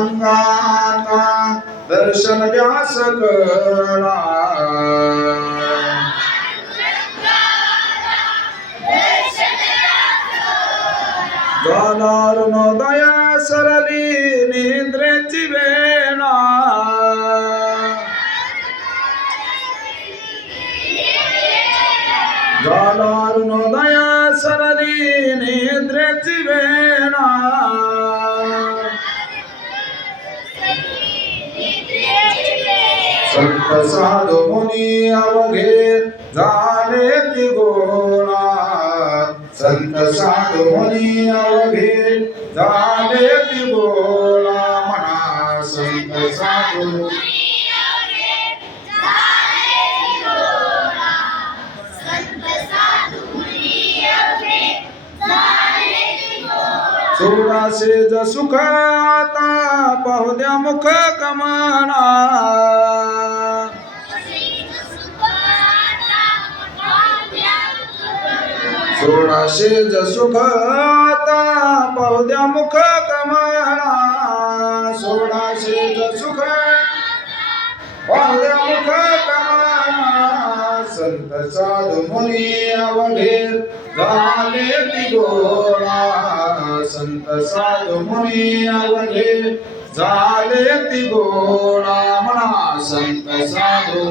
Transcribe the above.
पांडुरंगाचा दर्शन व्यास कळा झाला अरुणोदय सरली निद्रेची वेळा झाला अरुणोदय सरली निद्रेची वेळा संत साधू मुनी अवघे झाले ती गोळा संत साधू मुनी अवघे झाले ती गोळा म्हणा संत साधू सोळाशे ज सुख आता पाहू द्या मुख कमना सोळाशे ज सुख आता पाहू द्या मुख कमना सोळाशे ज सुख पाहू द्या मुख कमना संत साधू मुनी अवघे झाले ती गोळा संत साधू मुनी अवघे झाले ती गोळा म्हणा संत साधू